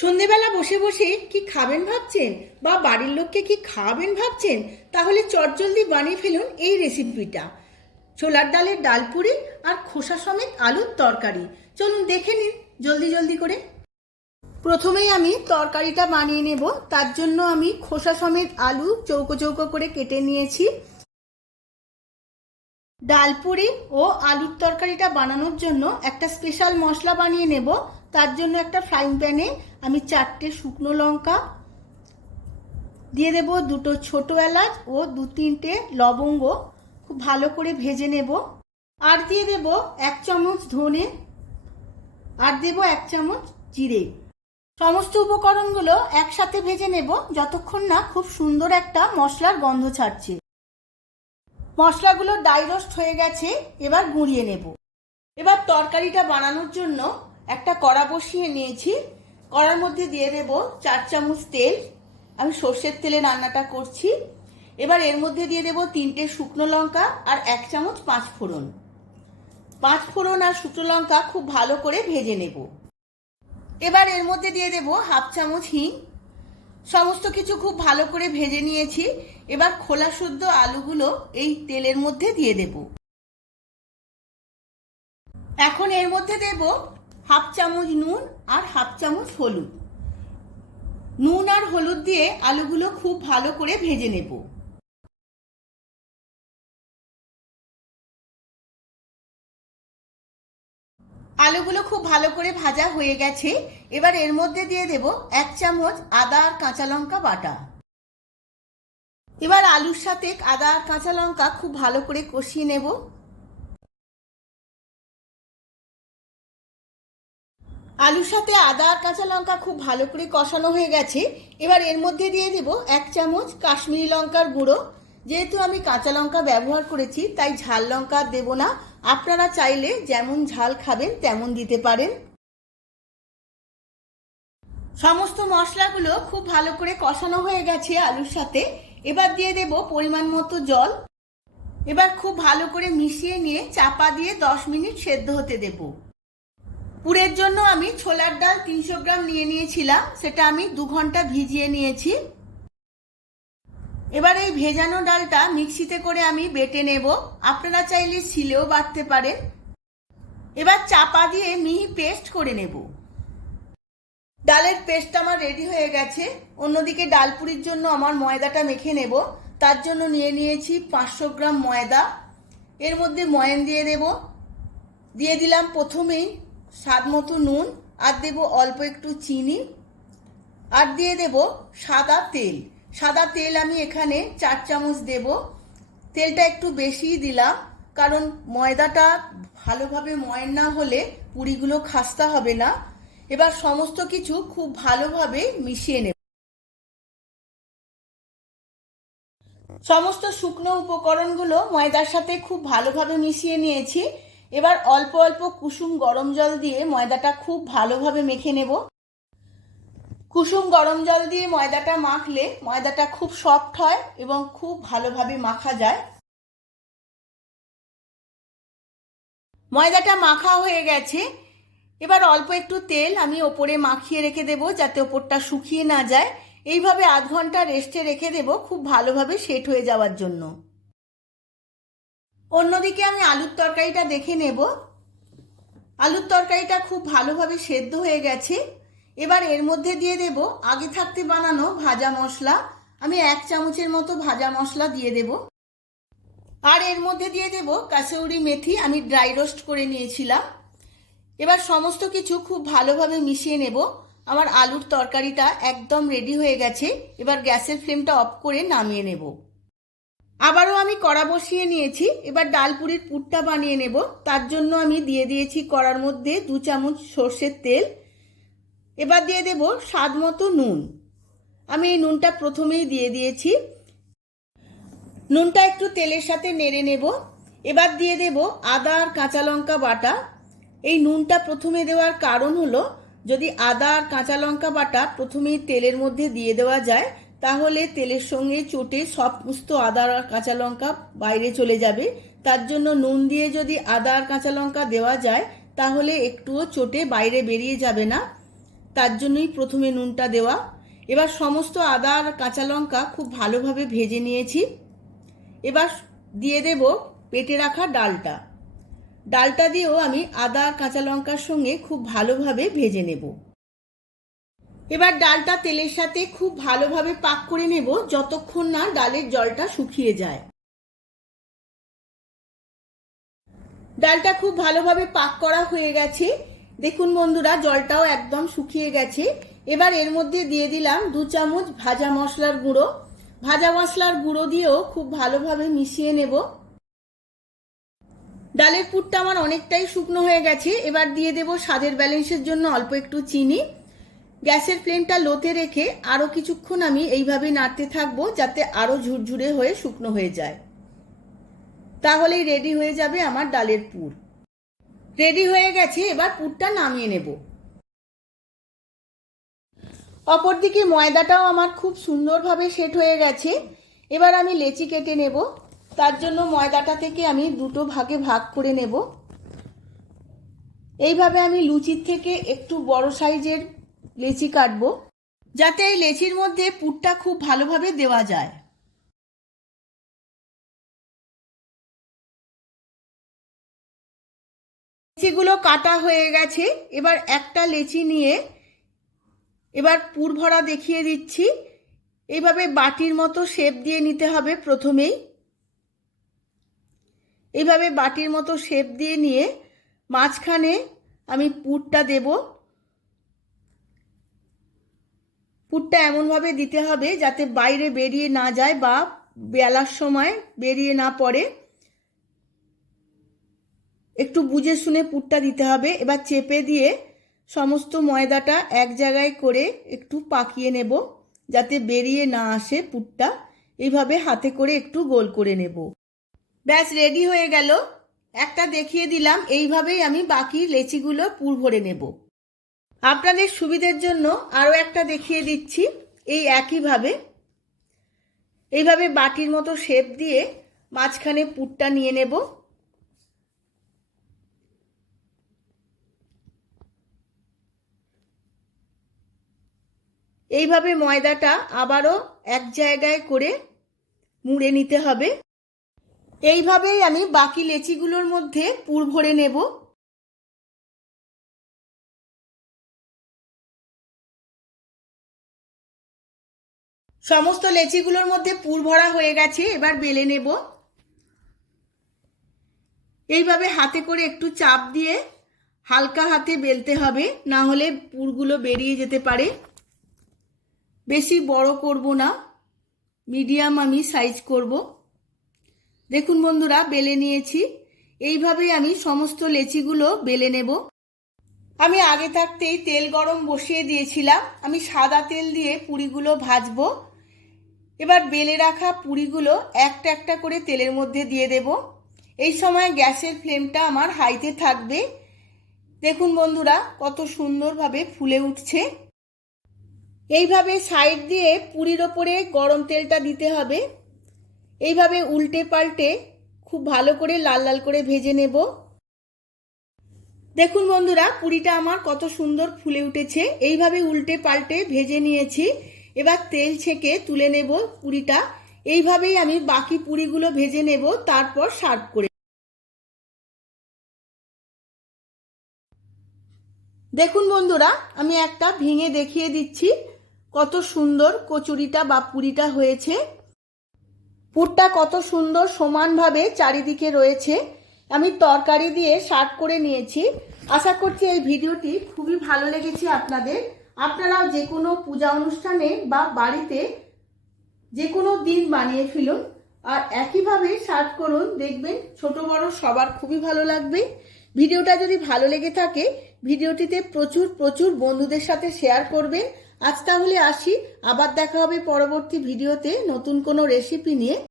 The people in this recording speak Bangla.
সন্ধেবেলা বসে বসে কি খাবেন ভাবছেন বা বাড়ির লোককে কি খাওয়াবেন ভাবছেন? তাহলে চটজলদি বানিয়ে ফেলুন এই রেসিপিটা। ছোলার ডালের ডালপুরি আর খোসা সমেত আলুর তরকারি। চলুন দেখে নিন জলদি জলদি করে। প্রথমেই আমি তরকারিটা বানিয়ে নেব। তার জন্য আমি খোসা সমেত আলু চৌকো চৌকো করে কেটে নিয়েছি। ডালপুরি ও আলুর তরকারিটা বানানোর জন্য একটা স্পেশাল মশলা বানিয়ে নেব। তার জন্য একটা ফ্রাইং প্যানে আমি 4টে শুকনো লঙ্কা দিয়ে দেব, 2টো ছোট এলাচ ও 2-3টে লবঙ্গ খুব ভালো করে ভেজে নেব। আর দিয়ে দেব 1 চামচ ধনে, আর দেব 1 চামচ জিরে। সমস্ত উপকরণগুলো একসাথে ভেজে নেব যতক্ষণ না খুব সুন্দর একটা মশলার গন্ধ ছাড়ছে। মশলাগুলো ড্রাই রোস্ট হয়ে গেছে, এবার গুঁড়িয়ে নেব। এবার তরকারিটা বানানোর জন্য একটা কড়া বসিয়ে নিয়েছি। কড়ার মধ্যে দিয়ে দেব 4 চামচ তেল। আমি সর্ষের তেলে রান্নাটা করছি। এবার এর মধ্যে দিয়ে দেব 3টে শুকনো লঙ্কা আর 1 চামচ 5 ফোড়ন। 5 ফোড়ন আর শুকনো লঙ্কা খুব ভালো করে ভেজে নেব। এবার এর মধ্যে দিয়ে দেব 1/2 চামচ হিং। সমস্ত কিছু খুব ভালো করে ভেজে নিয়েছি। এবার খোলা শুদ্ধ আলুগুলো এই তেলের মধ্যে দিয়ে দেব। এখন এর মধ্যে দেব 1/2 চামচ নুন আর 1/2 চামচ হলুদ। নুন আর হলুদ দিয়ে আলুগুলো খুব ভালো করে ভেজে নেব। আলুগুলো খুব ভালো করে ভাজা হয়ে গেছে। এবার এর মধ্যে দিয়ে দেব 1 চামচ আদা আর কাঁচা লঙ্কা বাটা। এবার আলুর সাথে আদা আর কাঁচা লঙ্কা খুব ভালো করে কষিয়ে নেব। আলুর সাথে আদা আর কাঁচা লঙ্কা খুব ভালো করে কষানো হয়ে গেছে। এবার এর মধ্যে দিয়ে দেব 1 চামচ কাশ্মীরি লঙ্কার গুঁড়ো। যেহেতু আমি কাঁচা লঙ্কা ব্যবহার করেছি তাই ঝাল লঙ্কা দেব না। আপনারা চাইলে যেমন ঝাল খাবেন তেমন দিতে পারেন। সমস্ত মশলাগুলো খুব ভালো করে কষানো হয়ে গেছে আলুর সাথে। এবার দিয়ে দেব পরিমাণ মতো জল। এবার খুব ভালো করে মিশিয়ে নিয়ে চাপা দিয়ে 10 মিনিট সেদ্ধ হতে দেব। পুরের জন্য আমি ছোলার ডাল 300 গ্রাম নিয়ে নিয়েছিলাম, সেটা আমি 2 ঘন্টা ভিজিয়ে নিয়েছি। এবার এই ভেজানো ডালটা মিক্সিতে করে আমি বেটে নেব। আপনারা চাইলে শিলেও বাটতে পারেন। এবার চাপা দিয়ে মিহি পেস্ট করে নেব। ডালের পেস্ট আমার রেডি হয়ে গেছে। অন্যদিকে ডালপুরির জন্য আমার ময়দাটা মেখে নেব। তার জন্য নিয়ে নিয়েছি 500 গ্রাম ময়দা। এর মধ্যে ময়ান দিয়ে দেব। দিয়ে দিলাম প্রথমেই স্বাদ মতো নুন, আর দেব অল্প একটু চিনি, আর দিয়ে দেব সাদা তেল। সাদা তেল আমি এখানে 4 চামচ দেব। তেলটা একটু বেশিই দিলাম, কারণ ময়দাটা ভালোভাবে ময়ান না হলে পুরিগুলো খাস্তা হবে না। এবার সমস্ত কিছু খুব ভালোভাবে মিশিয়ে নেব। সমস্ত শুকনো উপকরণগুলো ময়দার সাথে খুব ভালোভাবে মিশিয়ে নিয়েছি। এবার অল্প অল্প কুসুম গরম জল দিয়ে ময়দাটা খুব ভালোভাবে মেখে নেব। কুসুম গরম জল দিয়ে ময়দাটা মাখলে ময়দাটা খুব সফট হয় এবং খুব ভালোভাবে মাখা যায়। ময়দাটা মাখা হয়ে গেছে। এবার অল্প একটু তেল আমি ওপরে মাখিয়ে রেখে দেব যাতে ওপরটা শুকিয়ে না যায়। এইভাবে আধ ঘন্টা রেস্টে রেখে দেব খুব ভালোভাবে সেট হয়ে যাওয়ার জন্য। অন্যদিকে আমি আলুর তরকারিটা দেখে নেব। আলুর তরকারিটা খুব ভালোভাবে সেদ্ধ হয়ে গেছে। এবার এর মধ্যে দিয়ে দেব আগে থাকতে বানানো ভাজা মশলা। আমি 1 চামচের মতো ভাজা মশলা দিয়ে দেব। আর এর মধ্যে দিয়ে দেব কাসৌরি মেথি, আমি ড্রাই রোস্ট করে নিয়েছিলাম। এবার সমস্ত কিছু খুব ভালোভাবে মিশিয়ে নেব। আমার আলুর তরকারিটা একদম রেডি হয়ে গেছে। এবার গ্যাসের ফ্লেমটা অফ করে নামিয়ে নেব। আবারও আমি কড়া বসিয়ে নিয়েছি। এবার ডালপুরির পুরটা বানিয়ে নেব। তার জন্য আমি দিয়ে দিয়েছি কড়ার মধ্যে 2 চামচ সর্ষের তেল। এবার দিয়ে দেব স্বাদ মতো নুন। আমি এই নুনটা প্রথমেই দিয়ে দিয়েছি। নুনটা একটু তেলের সাথে নেড়ে নেব। এবার দিয়ে দেব আদা আর কাঁচা লঙ্কা বাটা। এই নুনটা প্রথমে দেওয়ার কারণ হলো, যদি আদা আর কাঁচা লঙ্কা বাটা প্রথমেই তেলের মধ্যে দিয়ে দেওয়া যায় তাহলে তেলের সঙ্গে চটে সমস্ত আদা আর কাঁচা লঙ্কা বাইরে চলে যাবে। তার জন্য নুন দিয়ে যদি আদা আর কাঁচা লঙ্কা দেওয়া যায় তাহলে একটুও চটে বাইরে বেরিয়ে যাবে না। তার জন্যই প্রথমে নুনটা দেওয়া। এবার সমস্ত আদা আর কাঁচা লঙ্কা খুব ভালোভাবে ভেজে নিয়েছি। এবার দিয়ে দেব বেটে রাখা ডালটা। ডালটা দিয়েও আমি আদা আর কাঁচা লঙ্কার সঙ্গে খুব ভালোভাবে ভেজে নেব। এবার ডালটা তেলের সাথে খুব ভালোভাবে পাক করে নেব যতক্ষণ না ডালের জলটা শুকিয়ে যায়। ডালটা খুব ভালোভাবে পাক করা হয়ে গেছে। দেখুন বন্ধুরা, জলটাও একদম শুকিয়ে গেছে। এবার এর মধ্যে দিয়ে দিলাম 2 চামচ ভাজা মশলার গুঁড়ো। ভাজা মশলার গুঁড়ো দিয়েও খুব ভালোভাবে মিশিয়ে নেব। ডালের পুরটা আমার অনেকটাই শুকনো হয়ে গেছে। এবার দিয়ে দেব স্বাদের ব্যালেন্সের জন্য অল্প একটু চিনি। গ্যাসের ফ্লেমটা লোতে রেখে আরও কিছুক্ষণ আমি এইভাবে নাড়তে থাকবো যাতে আরও ঝুরঝুরে হয়ে শুকনো হয়ে যায়। তাহলেই রেডি হয়ে যাবে আমার ডালের পুর। রেডি হয়ে গেছে, এবার পুরটা নামিয়ে নেব। অপরদিকে ময়দাটাও আমার খুব সুন্দরভাবে সেট হয়ে গেছে। এবার আমি লেচি কেটে নেব। তার জন্য ময়দাটা থেকে আমি 2 ভাগে ভাগ করে নেব। এইভাবে আমি লুচির থেকে একটু বড় সাইজের লেচি কাটবো, যাতে এই লেচির মধ্যে পুরটা খুব ভালোভাবে দেওয়া যায়। লেচিগুলো কাটা হয়ে গেছে। এবার একটা লেচি নিয়ে এবার পুর ভরা দেখিয়ে দিচ্ছি। এইভাবে বাটির মতো শেপ দিয়ে নিতে হবে প্রথমেই। এইভাবে বাটির মতো শেপ দিয়ে নিয়ে মাঝখানে আমি পুরটা দেব। পুরটা এমনভাবে দিতে হবে যাতে বাইরে বেরিয়ে না যায় বা বেলার সময় বেরিয়ে না পড়ে। একটু বুঝে শুনে পুরটা দিতে হবে। এবার চেপে দিয়ে সমস্ত ময়দাটা এক জায়গায় করে একটু পাকিয়ে নেব যাতে বেরিয়ে না আসে পুরটা। এইভাবে হাতে করে একটু গোল করে নেব। ব্যাস রেডি হয়ে গেল। একটা দেখিয়ে দিলাম। এইভাবেই আমি বাকি লেচিগুলো পুর ভরে নেব। আপনাদের সুবিধের জন্য আরও একটা দেখিয়ে দিচ্ছি। এই একইভাবে এইভাবে বাটির মতো শেপ দিয়ে মাঝখানে পুরটা নিয়ে নেব। এইভাবে ময়দাটা আবারও এক জায়গায় করে মুড়ে নিতে হবে। এইভাবেই আমি বাকি লেচিগুলোর মধ্যে পুর ভরে নেব। সমস্ত লেচিগুলোর মধ্যে পুর ভরা হয়ে গেছে। এবার বেলে নেব। এইভাবে হাতে করে একটু চাপ দিয়ে হালকা হাতে বেলতে হবে, না হলে পুরগুলো বেরিয়ে যেতে পারে। বেশি বড় করব না, মিডিয়াম আমি সাইজ করব। দেখুন বন্ধুরা, বেলে নিয়েছি। এইভাবেই আমি সমস্ত লেচিগুলো বেলে নেব। আমি আগে থাকতেই তেল গরম বসিয়ে দিয়েছিলাম। আমি সাদা তেল দিয়ে পুরিগুলো ভাজবো। এবার বেলে রাখা পুরিগুলো একটা একটা করে তেলের মধ্যে দিয়ে দেব। এই সময় গ্যাসের ফ্লেমটা আমার হাইতে থাকবে। দেখুন বন্ধুরা, কত সুন্দরভাবে ফুলে উঠছে। এইভাবে সাইড দিয়ে পুরির ওপরে গরম তেলটা দিতে হবে। এইভাবে উল্টে পাল্টে খুব ভালো করে লাল লাল করে ভেজে নেব। দেখুন বন্ধুরা, পুরিটা আমার কত সুন্দর ফুলে উঠেছে। এইভাবে উল্টে পাল্টে ভেজে নিয়েছি। এবার তেল ছেঁকে তুলে নেব পুরিটা। এইভাবেই আমি বাকি পুরিগুলো ভেজে নেব, তারপর সার্ভ করে। দেখুন বন্ধুরা, আমি একটা ভেঙে দেখিয়ে দিচ্ছি কত সুন্দর কচুরিটা বা পুরিটা হয়েছে। পুরটা কত সুন্দর সমানভাবে চারিদিকে রয়েছে। আমি তরকারি দিয়ে সার্ভ করে নিয়েছি। আশা করছি এই ভিডিওটি খুবই ভালো লেগেছে আপনাদের। আপনারাও যে কোনো পূজা অনুষ্ঠানে বা বাড়িতে যে কোনো দিন বানিয়ে ফেলুন আর একইভাবে সার্ভ করুন। দেখবেন ছোট বড় সবার খুবই ভালো লাগবে। ভিডিওটা যদি ভালো লেগে থাকে ভিডিওটিতে প্রচুর প্রচুর বন্ধুদের সাথে শেয়ার করবেন। আজ তাহলে আসি, আবার দেখা হবে পরবর্তী ভিডিওতে নতুন কোনো রেসিপি নিয়ে।